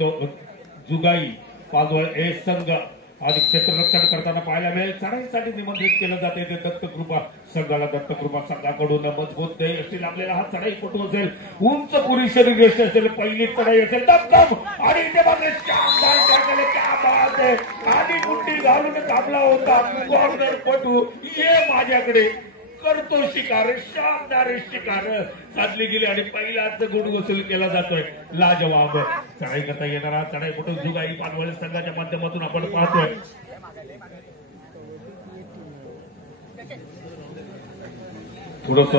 जुगाई पाचवळ ए संघ आणि क्षेत्ररक्षण करताना पाहायला मिळेल. चढाईसाठी निमंत्रित केलं जाते ते दत्तकृपा संघाला. दत्तकृपा संघाकडून मजबूत ध्येय असतील आपल्याला. हा चढाईपटू असेल, उंच पुरी शरीरयष्टी असेल, पहिली चढाई असेल दमदम आणि इथे मात्र शानदार टाकले. क्या बात आहे. आणि गुंडी घालून थांबला होता कॉर्नर पटू. ये माझ्याकडे करतो शिकार. शानदार शिकार साधली गेली आणि पहिलाच गुण वसूल केला जातोय. लाजवाब चढाई करता येणारा चढाईपटू जुगाई पानवळे संघाच्या माध्यमातून आपण पाहतोय. थोडस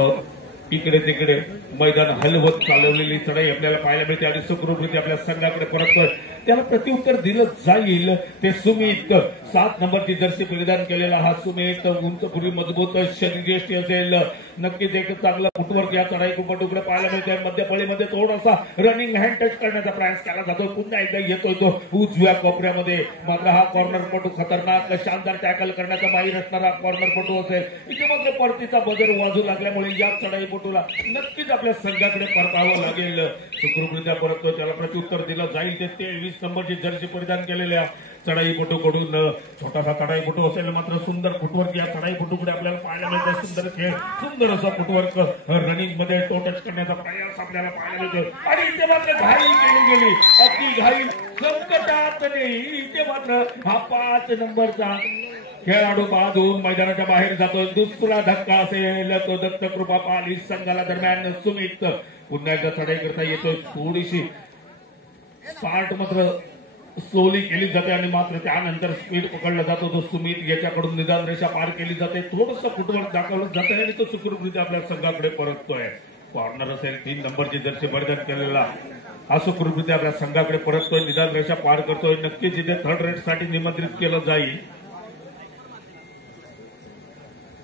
इकडे तिकडे मैदान हलवत चालवलेली चढाई आपल्याला पाहायला मिळते आणि सुखरूपरीत्या आपल्या संघाकडे परततोय. त्याला प्रत्युत्तर दिलं जाईल. ते सुमित 7 नंबरची जर्सी परिधान केलेला हा सुमित उंचपुरी मजबूत शरीरयष्टी असेल. नक्कीच एक चांगला फुटवर्क या चढाईपटूकडे पाहायला मिळते. मध्यफळीमध्ये थोडासा रनिंग हँड टच करण्याचा प्रयास केला जातो. पुन्हा एकदा येतोय तो उजव्या कोपऱ्यामध्ये. मात्र हा कॉर्नरपटू खतरनाक शानदार टॅकल करण्याचा माहीर असणारा कॉर्नरपटू असेल. इथे मात्र परतीचा बजर वाजू लागल्यामुळे या चढाईपटूला नक्कीच आपल्या संघाकडे परतावं लागेल. सुखरूपरीत्या परततो. त्याला प्रत्युत्तर दिलं जाईल. ते 23 नंबरची जर्सी परिधान केलेल्या चढाईपटूकडून छोटासा चढाईपटू असेल. मात्र सुंदर फुटवर्क या चढाईपटूकडे आपल्याला पाहायला मिळतं. सुंदर खेळ, सुंदर असा फुटवर्क रनिंग मध्ये टो टच करण्याचा प्रयास आपल्याला पाहायला मिळतो. आणि इथे मात्र घाई केली गेली. अति घाई संकटात नाही. इथे मात्र हा 5 नंबरचा खेळाडू बाजून मैदानाच्या बाहेर जातोय. दुसरा धक्का असेल तो दत्तकृपा पाली संघाला. दरम्यान सुमित पुन्हा एकदा चढाई करता येतोय. थोडीशी स्टार्ट मात्र स्लोली केली जाते आणि मात्र त्यानंतर स्पीड पकडला जातो. तो सुमित याच्याकडून निदान रेषा पार केली जाते. थोडंसं फुटवर्क दाखवलं जातं आणि तो सुखरूपरीत्या आपल्या संघाकडे परततोय. कॉर्नर असेल 3 नंबरची जर्सी परिधान केलेला हा सुखरूपरीत्या आपल्या संघाकडे परततोय. निदान रेषा पार करतोय. नक्कीच इथे थर्ड रेट साठी निमंत्रित केलं जाईल.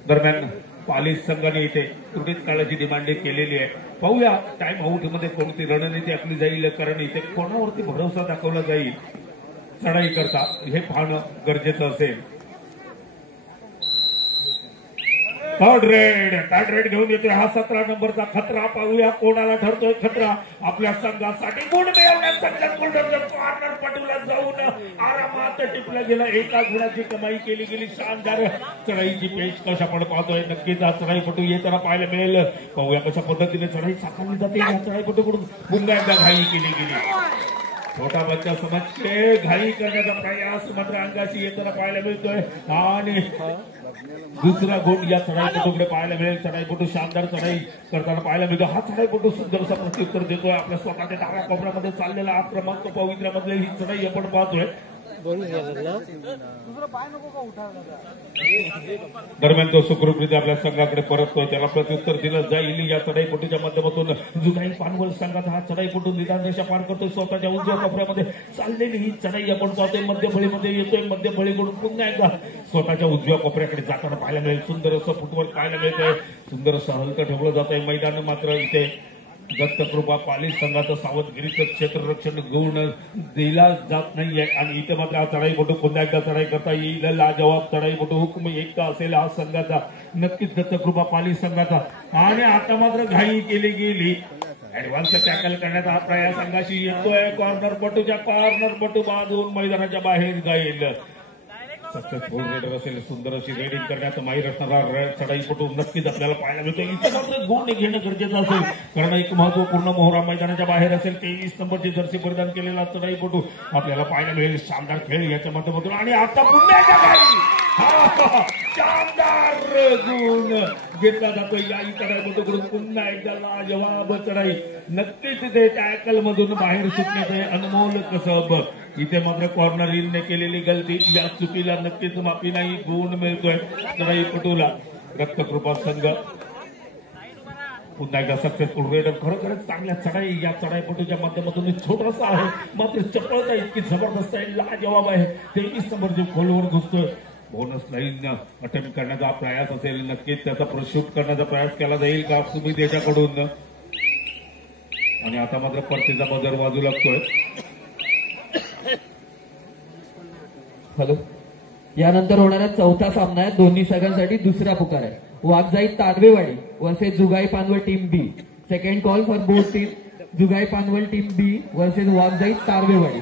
दरम्यान पालिस संघाने इथे त्रुटीत काळाची डिमांड केलेली आहे. पाहूया टाइम आउट मध्ये कोणती रणनीती आपली जाईल. कारण इथे कोणावरती भरोसा दाखवला जाईल चढाई करता हे पाहणं गरजेचं असेल. थर्ड रेड घेऊन येतोय हा 17 नंबरचा खतरा. पाहूया कोणाला ठरतोय खतरा आपल्या संघासाठी. गुण मिळवण्यासाठी कॉर्नर पटूला जाऊन आरामात टिपला गेला. एका गुणाची कमाई केली गेली. शानदार चढाईची पेशकश आपण पाहतोय. नक्कीच हा चढाईपटू येताना पाहायला मिळेल. पाहूया कशा पद्धतीने चढाई साकारली जाते. या चढाईपटूकडून पुन्हा एकदा घाई केली गेली. छोटा बच्चा समजते घाई करण्याचा प्रयास मात्र अंगाशी येताना पाहायला मिळतोय. आणि दुसरा गुण या चढाईपटूकडे पाहायला मिळेल. चढाईपटू शानदार चढाई करताना पाहायला मिळतो. हा चढाईपटू सुंदरसा प्रत्युत्तर देतोय. आपल्या स्वतःच्या डाव्या कोपऱ्यामध्ये चाललेला आक्रमक पवित्र्यामधले ही चढाई आपण पाहतोय. दरम्यान तो सुखरूपरीत्या आपल्या संघाकडे परततोय. त्याला प्रत्युत्तर दिलं जाईल. या चढाईपटूच्या माध्यमातून जुगाई पानवल संघाचा हा चढाईपटू निदान रेषा पार करतोय. स्वतःच्या उजव्या कोपऱ्यामध्ये चाललेली ही चढाई आपण पाहतोय. मध्यफळीमध्ये येतोय. मध्यफळीकडून पुन्हा एकदा स्वतःच्या उजव्या कोपऱ्याकडे जाताना पाहायला मिळेल. सुंदर असं फुटवर्क पाहायला मिळतंय. सुंदर असं हलकं ठेवलं जात आहे मैदान. मात्र इथे दत्तकृपा पाली संघाचं सावधगिरीचं क्षेत्ररक्षण गुण दिला जात नाहीये. आणि इथे मात्र हा चढाईपटू पुन्हा एकदा चढाई करता येईल. लाजवाब चढाईपटू हुकूम एकटा असेल हा संघाचा. नक्कीच दत्तकृपा पाली संघाचा. आणि आता मात्र घाई केली गेली. ऍडव्हान्स टॅकल करण्याचा हा प्रयास संघाशी येतोय. कॉर्नरपटूच्या कॉर्नरपटू बाजून मैदानाच्या बाहेर जाईल. सक्सेसफुल रेडर असेल. सुंदर अशी रेडिंग करण्याचा माहीर असणारा चढाईपटू नक्कीच आपल्याला पाहायला मिळतो. इथे मात्र गुण घेणं गरजेचं असेल. कारण एक महत्वपूर्ण मोहरा मैदानाच्या बाहेर असेल. 23 नंबरची जर्सी परिधान केलेला चढाईपटू आपल्याला पाहायला मिळेल. शानदार खेळ याच्या माध्यमातून. आणि आता पुन्हा शानदार गुण घेतला जातो या चढाईपटूकडून. पुन्हा एकदा लाजवाब चढाई. नक्कीच ते टॅकल मधून बाहेर सुटण्याचे अनमोल कसब. इथे मात्र कॉर्नर इनने केलेली गलती या चुकीला नक्कीच माफी नाही. गुण मिळतोय चढाईपटूला. रक्तकृपा संघ पुन्हा एकदा सक्सेसफुल रेडर. खरोखरच चांगल्या चढाई या चढाईपटूच्या माध्यमातून. छोटासा आहे मात्र चपळता इतकी जबरदस्त आहे. लाजवाब आहे. 23 नंबर जे खोलवर घुसतोय. बोनस लाईन अटेम्प्ट करण्याचा प्रयास असेल. नक्कीच त्याचा शूट करण्याचा प्रयास केला जाईल का सुमित याच्याकडून. आणि आता मात्र परतीचा बजर वाजू लागतोय. हॅलो. यानंतर होणारा चौथा सामना आहे. दोन्ही संघांसाठी दुसरा पुकार आहे. Waghjai Tadwewadi versus Jugai Panwal team B. Second call for both team. Jugai Panwal team B versus Waghjai Tarwewadi.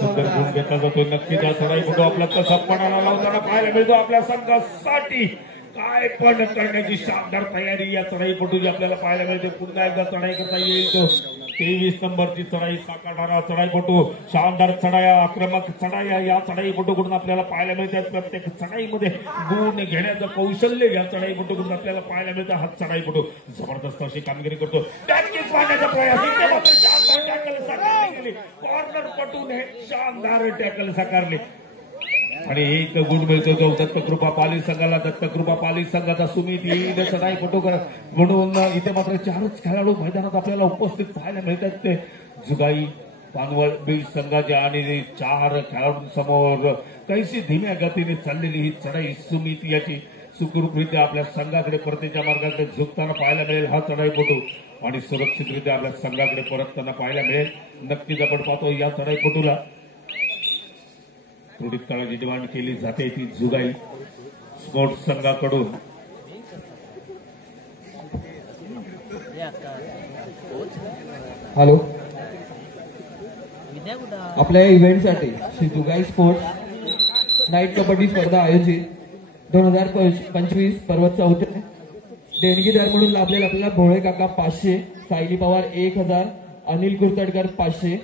सुंदर गुण घेतला जातो. नक्कीच हा चढाईपटू आपला कसा पणाला लावताना पाहायला मिळतो. आपल्या संघासाठी काय पण करण्याची शानदार तयारी या चढाईपटूची आपल्याला पाहायला मिळते. पुन्हा एकदा चढाई करता येईल तो 23 नंबरची चढाई साकारणारा चढाईपटू. शानदार चढाया, आक्रमक चढाया या चढाईपटूकडून आपल्याला पाहायला मिळतात. प्रत्येक चढाईमध्ये गुण घेण्याचं कौशल्य या चढाईपटूकडून आपल्याला पाहायला मिळतं. हा चढाईपटू जबरदस्त अशी कामगिरी करतो. टॅकल मारण्याचा प्रयास, इथे मात्र शानदार टॅकल साकारली गेली. कॉर्नर पटून हे शानदार टॅकल साकारले आणि एक गुण मिळतो तो दत्तकृपा पाली संघाला. दत्तकृपा पाली संघाचा सुमित येईल चढाईपटू म्हणून इथे मात्र 4च खेळाडू मैदानात आपल्याला उपस्थित पाहायला मिळतात. ते जुगाई पानवल बीड संघाच्या आणि 4 खेळाडूंसमोर कैसी धीम्या गतीने चाललेली ही चढाई सुमित याची सुखरूपरित्या आपल्या संघाकडे परतीच्या मार्गाकडे झुकताना पाहायला मिळेल. हा चढाईपटू आणि सुरक्षितरित्या आपल्या संघाकडे परतताना पाहायला मिळेल. नक्कीच आपण पाहतो या चढाईपटूला थोडी तळाची डिमांड केली जाते ती जुगाई स्पोर्ट्स संघाकडून. हॅलो, आपल्या इव्हेंटसाठी श्री जुगाई स्पोर्ट्स नाईट कबड्डी स्पर्धा आयोजित 2025 पर्व 4 देणगीदार म्हणून लाभलेला आपल्याला भोळे काका 500, सायली पवार 1000, अनिल कुर्तडकर 500,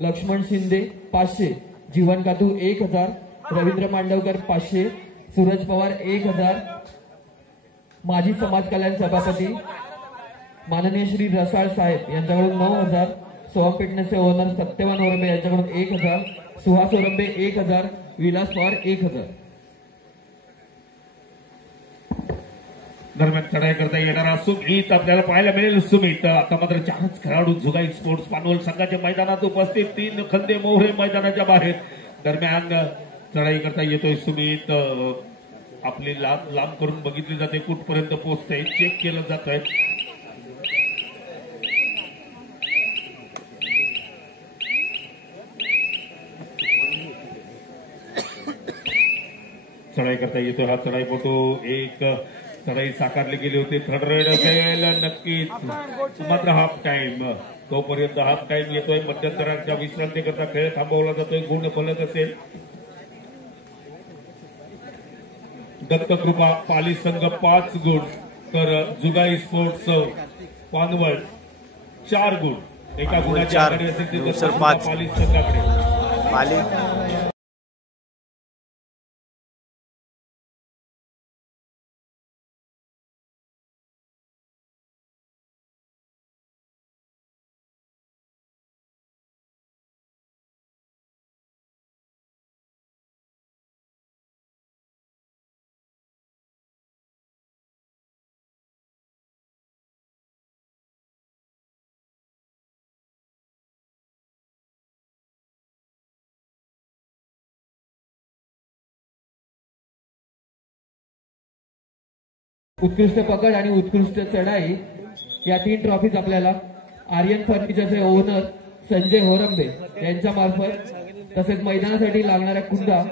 लक्ष्मण शिंदे 500, जीवन कातू 1000, रवींद्र मांडवकर 500, सूरज पवार 1000, माजी समाज कल्याण सभापती माननीय श्री रसाळ साहेब यांच्याकडून 9000, सोहम फिटनेसचे ओनर सत्यवान ओरंबे यांच्याकडून 1000, सुहास ओरंबे 1000, विलास पवार 1000. दरम्यान चढाई करता येणारा सुमित आपल्याला पाहायला मिळेल. सुमित आता मात्र 4च खेळाडू जुगाई स्पोर्ट्स पानवल संघाच्या मैदानात उपस्थित. 3 खंदे मोहरे मैदानाच्या बाहेर. दरम्यान चढाई करता येतोय सुमित. आपली लांब करून बघितली जाते कुठपर्यंत पोहोचते चेक केलं जात आहे. चढाई करता येतोय हा चढाईपटू. एक चढाई साकारली गेली होती. थर्ड रेड असेल नक्कीच. मात्र हाफ टाइम तोपर्यंत हाफ टाइम येतोय. मध्यंतराच्या विश्रांती करता खेळ थांबवला जातोय. गुण फलक असेल. दत्तकृपा पाली संघ 5 गुण तर जुगाई स्पोर्ट्स पानवल 4 गुण. एका गुणाची आघाडी असेल ती दत्तकृपा पाली संघाकडे. उत्कृष्ट पकड आणि उत्कृष्ट चढाई या 3 ट्रॉफीज आपल्याला आर्यन फर्निचरचे ओनर संजय होरंबे यांच्या मार्फत, तसेच मैदानासाठी लागणाऱ्या कुंडा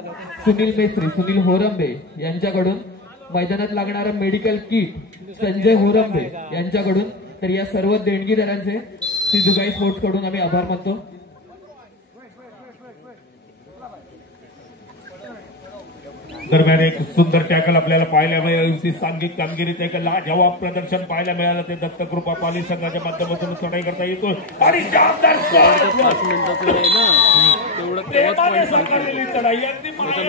सुनील मेस्त्री सुनील होरंबे यांच्याकडून, मैदानात लागणारा मेडिकल किट संजय होरंबे यांच्याकडून. तर या सर्व देणगीदारांचे श्री जुगाई स्पोर्ट्स कडून आम्ही आभार मानतो. दरम्यान एक सुंदर टॅकल आपल्याला पाहायला मिळाली. सांघिक कामगिरी टॅकल लाजवाब प्रदर्शन पाहायला मिळालं. ते दत्तकृपा पाली संघाच्या माध्यमातून चढाई करता येतो आणि शानदार साकारलेली चढाई अगदी चढाई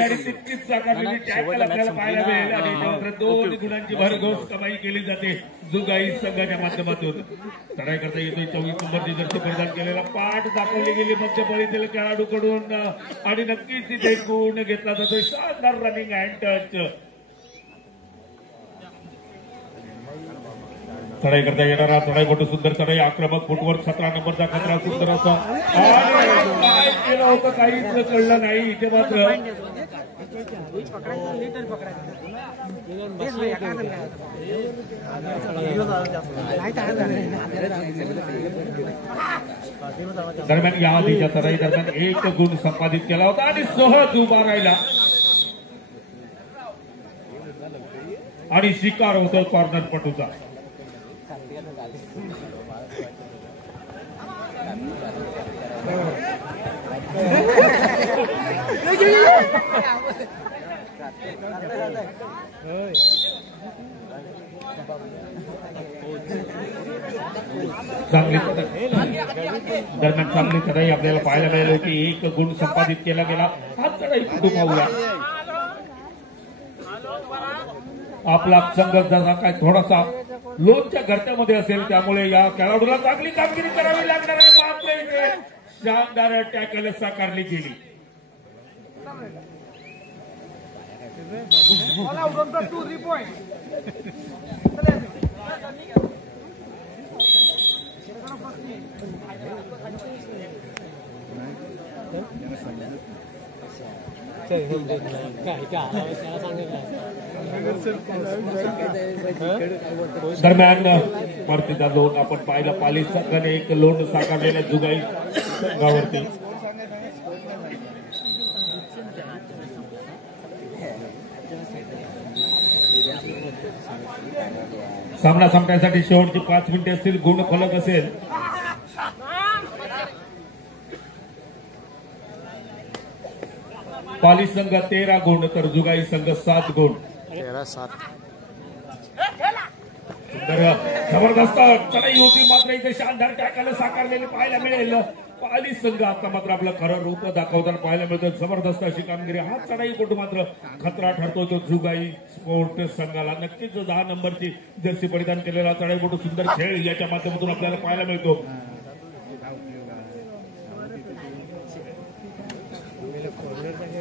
आणि तितकीच साकारलेली टॅकल आपल्याला पाहायला मिळेल. आणि मात्र 2 गुणांची भरघोस कमाई केली जाते जुगाई संघाच्या माध्यमातून. चढाई करता येतोय. 24 नंबरची जर्सी प्रदान केलेला पाठ दाखवली गेली मध्यपळीतील खेळाडूकडून आणि नक्कीच तिथे गुण घेतला जातोय. शानदार रनिंग हँड टच. चढाई करता येणारा चढाईपटू सुंदर चढाई, आक्रमक फुटवर्क 17 नंबरचा खतरा सुंदर असा. काय केलं होतं काहीच कळलं नाही. इथे मात्र दरम्यान या आधीच्या चढाई दरम्यान 1 गुण संपादित केला होता आणि सहज उभा राहिला. आणि शिकार होतो कॉर्नर पटूचा. दरम्यान चांगली चढाई आपल्याला पाहायला मिळाली की एक गुण संपादित केला गेला. हा चढाई कुठे पाहूया. आपला संघ जसा काय थोडासा लोणच्या घरट्यामध्ये असेल त्यामुळे या खेळाडूला चांगली कामगिरी करावी लागणार आहे. मात्र इथे शानदार टॅकल साकारली गेली. दरम्यान परतीचा लोन आपण पाहिला. पाली संघाने एक लोन साकारलेल्या जुगाई संघावरती. सामना संपण्यासाठी शेवटची 5 मिनिटे असतील. गुण फलक असेल. पाली संघ 13 गुण तर जुगाई संघ 7 गुण. 13-7. जबरदस्त चढाई होती. मात्र इथे शानदार टॅकल साकारलेले पाहायला मिळेल. पाली संघ आता मात्र आपलं खरं रूप दाखवताना पाहायला मिळतं. जबरदस्त अशी कामगिरी. हा चढाईपटू मात्र खतरा ठरतो तो जुगाई स्पोर्ट संघाला. नक्कीच 10 नंबरची जर्सी परिधान केलेला चढाईपटू सुंदर खेळ याच्या माध्यमातून आपल्याला पाहायला मिळतो.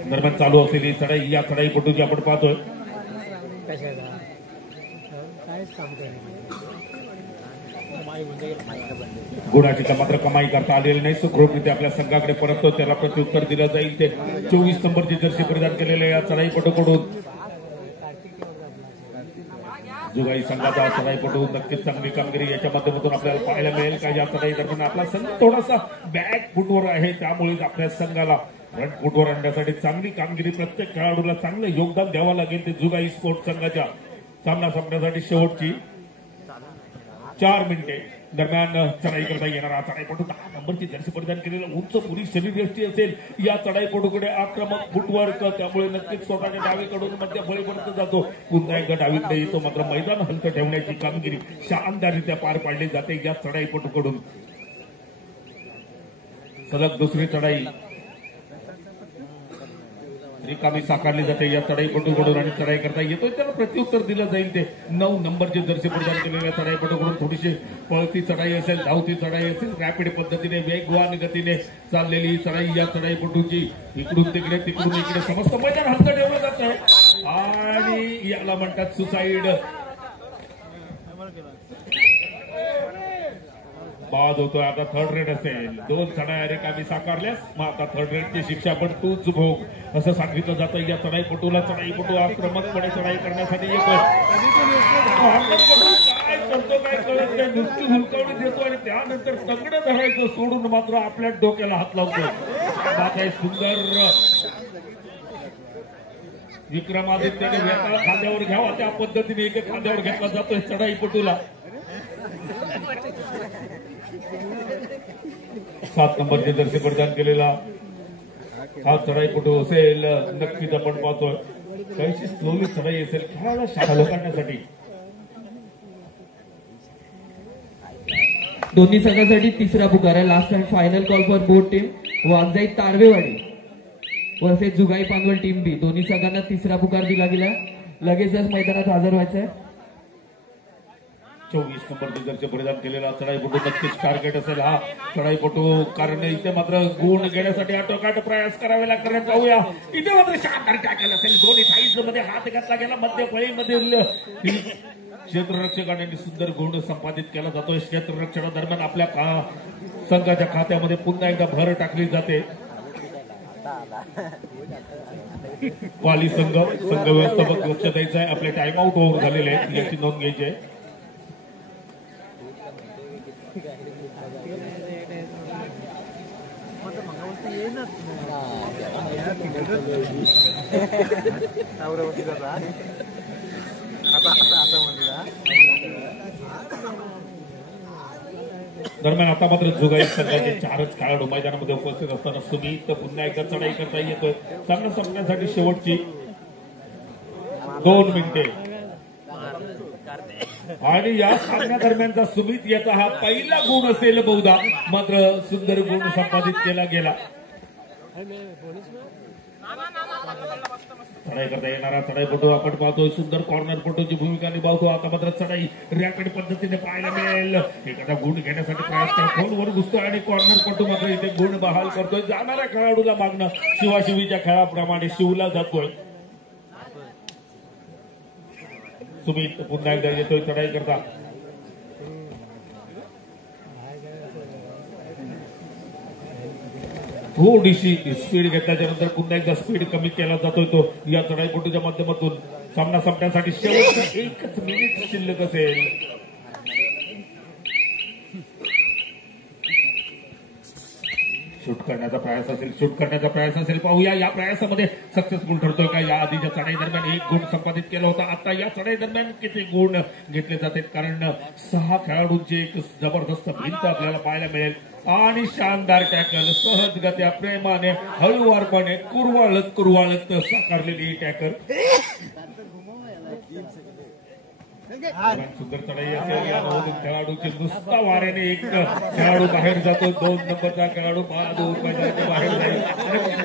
दरम्यान चालू असलेली चढाई या चढाईपटूची आपण पाहतोय. गुणाची मात्र कमाई करता आलेली नाही. सुखरूपरीत्या आपल्या संघाकडे परततो. त्याला प्रत्युत्तर दिलं जाईल. ते 24 नंबरची जर्सी परिधान केलेल्या या चढाईपटूकडून जुगाई संघाचा चढाईपटू नक्कीच चांगली कामगिरी याच्या माध्यमातून आपल्याला पाहायला मिळेल. का या चढाई दरम्यान आपला संघ थोडासा बॅक फुटवर आहे. त्यामुळे आपल्या संघाला फ्रंट फुटवर आणण्यासाठी चांगली कामगिरी प्रत्येक खेळाडूला चांगलं योगदान द्यावं लागेल. ते जुगाई स्पोर्ट संघाच्या सामना संपण्यासाठी शेवटची 4 मिनिटे दरम्यान चढाई करता येणार. हा चढाईपटू 10 नंबरची जर्सी परिधान केलेला उंच पुरी शरीरयष्टी असेल. या चढाईपटूकडे आक्रमक फुटवर्क. त्यामुळे नक्कीच स्वतःच्या डावीकडून मध्य फळीपर्यंत जातो. पुन्हा एकदा डावीकडे येतो. मात्र मैदान हलकं ठेवण्याची कामगिरी शानदाररित्या पार पाडली जाते या चढाईपटूकडून. सलग दुसरी चढाई रिकामी साकारली जाते या चढाईपटूकडून आणि चढाई करता येतोय त्याला प्रत्युत्तर दिलं जाईल. ते 9 नंबरची जर्सी परिधान केलेल्या चढाईपटूकडून थोडीशी पळती चढाई असेल, धावती चढाई असेल, रॅपिड पद्धतीने वेगवान गतीने चाललेली चढाई या चढाईपटूची. इकडून तिकडे तिकडून इकडे समस्त मैदान हलकं ठेवलं जात आहे आणि याला म्हणतात सुसाईड. बाद होतोय. आता थर्ड रेड असेल. 2 चढाया रिकामी साकारल्यास मग आता थर्ड रेडची शिक्षा पण तूच भोग असं सांगितलं जातं. या चढाईपटूला चढाईपटू आक्रमकपणे चढाई करण्यासाठी येतो. काय करतो काय कळत नाही. नुसती हुलकावणी देतो आणि त्यानंतर तगडं धरायचं सोडून मात्र आपल्या डोक्याला हात लावतो. आता सुंदर विक्रमादित्यने वेताळा खांद्यावर घ्यावा त्या पद्धतीने एक खांद्यावर घेतला जातोय चढाईपटूला. 7 नंबरचे जर्सी परिधान केलेला हा चढाईपटू असेल. नक्कीच आपण पाहतोय काहीशी स्लोली चढाई असेल. खेळाला शाळा काढण्यासाठी दोन्ही संघासाठी तिसरा पुकार आहे. Last and final call for both team. Waghjai Tarwewadi versus Jugai Panwal team B. दोन्ही संघांना तिसरा पुकार दिला गेला. लगेचच मैदानात हजर व्हायचं आहे. 24 नंबरचे जर्सी परिधान केलेला चढाईपटू नक्कीच टार्गेट असेल हा चढाईपटू. कारण इथे मात्र गुण घेण्यासाठी आटोकाट प्रयास करावे लागणार. पाहूया इथे मात्र शानदार टॅकल असेल. दोन्ही साईज मध्ये हात घातला गेला. मध्य फळीमध्ये क्षेत्ररक्षकाने सुंदर गुण संपादित केला जातोय. क्षेत्ररक्षणादरम्यान आपल्या संघाच्या खात्यामध्ये पुन्हा एकदा भर टाकली जाते. पाली संघ व्यवस्थापक लक्ष द्यायचं आहे. आपले टाइम आउट ओव्हर झालेले आहेत याची नोंद घ्यायची आहे. आता दरम्यान आता मात्र जुगाई संघाचे 4च खेळाडू मैदानामध्ये उपस्थित असताना सुमित पुन्हा एकदा चढाई करता येतोय. सामना संपण्यासाठी शेवटची 2 मिनिटे आणि या सामन्यादरम्यानचा सुमित याचा हा पहिला गुण असेल बहुधा. मात्र सुंदर गुण संपादित केला गेला. चढाई करता येणारा चढाईपटू आपण पाहतोय. सुंदर कॉर्नर पटूची भूमिका निभावतो. आता मात्र चढाई रॅपिड पद्धतीने पाहायला मिळेल. एखादा गुण घेण्यासाठी प्रयास करतो. खोलवर घुसतोय आणि कॉर्नर पटू मात्र इथे गुण बहाल करतोय. जाणाऱ्या खेळाडूला मागणं शिवाशिवीच्या खेळाप्रमाणे शिवला जातोय. सुमित पुन्हा एकदा येतोय चढाई करता. थोडीशी स्पीड घेतल्याच्या नंतर पुन्हा एकदा स्पीड कमी केला जातोय तो या चढाईपटूच्या माध्यमातून. सामना संपण्यासाठी शेवटचा 1 मिनिट शिल्लक असेल. शूट करण्याचा प्रयास असेल पाहूया या प्रयासामध्ये सक्सेसफुल ठरतोय का. या आधीच्या चढाई दरम्यान 1 गुण संपादित केला होता. आता या चढाई दरम्यान किती गुण घेतले जातात कारण 6 खेळाडूंची एक जबरदस्त भिंत आपल्याला पाहायला मिळेल. आणि शानदार टॅकल सहजगत्या प्रेमाने हळूवारपणे कुरवाळत साकारलेली टॅकल. सुंदर चढाई असेल. या खेळाडूची नुसता वाऱ्याने एक खेळाडू बाहेर जातो. 2 नंबरचा खेळाडू मैदानाच्या बाहेर जाईल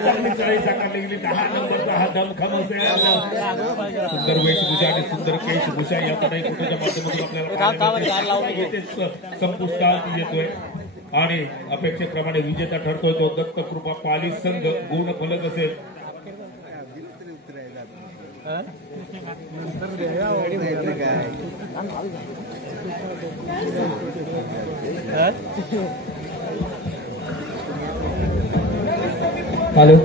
आणि चढाई साकारली गेली. 10 नंबरचा हा दमखम असेल. सुंदर वेशभूषा आणि सुंदर केशभूषा या चढाईपटूच्या माध्यमातून आपल्याला संपुष्टात येतोय. आणि अपेक्षेप्रमाणे विजेता ठरतोय तो दत्त कृपा पाली संघ. गुण फलक असेल. हॅलो